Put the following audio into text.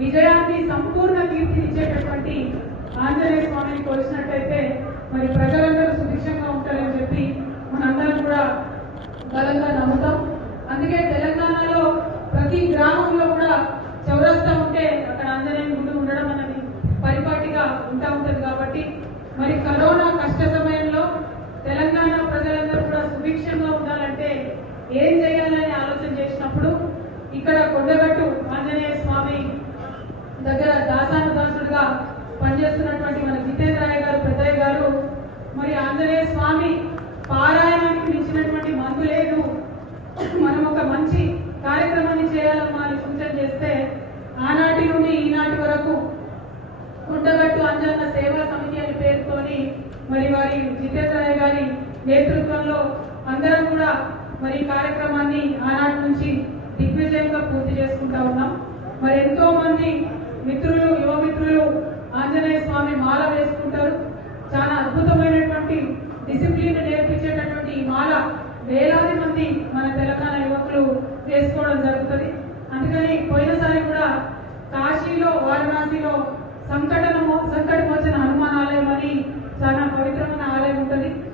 విజయాన్ని సంపూర్ణ కీర్తినిచ్చేటటువంటి ఆంజనేయ స్వామిని కొలిసినట్టయితే మరి ప్రజలందరూ సుభిక్షంగా ఉంటారని చెప్పి మనందరం కూడా బలంగా నమ్ముతాం. అందుకే తెలంగాణలో ప్రతి గ్రామంలో కూడా చౌరస్తా ఉంటే అక్కడ ఆంజనేయ గుడి ఉండడం అనేది పరిపాటిగా ఉంటుంది. కాబట్టి మరి కరోనా కష్ట సమయంలో తెలంగాణ ప్రజలందరూ కూడా సుభిక్షంగా ఉండాలంటే ఏం చేయాలని ఆలోచన చేసినప్పుడు ఇక్కడ కొండగట్టు ఆంజనేయ స్వామి దగ్గర దాసానుదాసుడుగా పనిచేస్తున్నటువంటి మన జితేంద్రయ్య గారు పెద్దయ్య గారు మరి ఆంజనేయ స్వామి పారాయణానికి మించినటువంటి మందు లేదు, మనం ఒక మంచి కార్యక్రమాన్ని చేయాలమ్మా అని సూచన చేస్తే ఆనాటి నుండి ఈనాటి వరకు కొండగట్టు అంజన్న సేవా సమితి అనే పేరుతోని మరి వారి జితేంద్రయ్య గారి నేతృత్వంలో అందరం కూడా మరి కార్యక్రమాన్ని ఆనాటి నుంచి దిగ్విజయంగా పూర్తి చేసుకుంటా ఉన్నాం. మరి ఎంతో మంది మిత్రులు యువ మిత్రులు ఆంజనేయ స్వామి మాల వేసుకుంటారు. చాలా అద్భుతమైనటువంటి డిసిప్లిన్ నేర్పించేటటువంటి ఈ మాల వేలాది మంది మన తెలంగాణ యువకులు వేసుకోవడం జరుగుతుంది. అందుకని పోయినసారి కూడా కాశీలో వారణాసిలో సంకట మోచన హనుమాన్ ఆలయం అని చాలా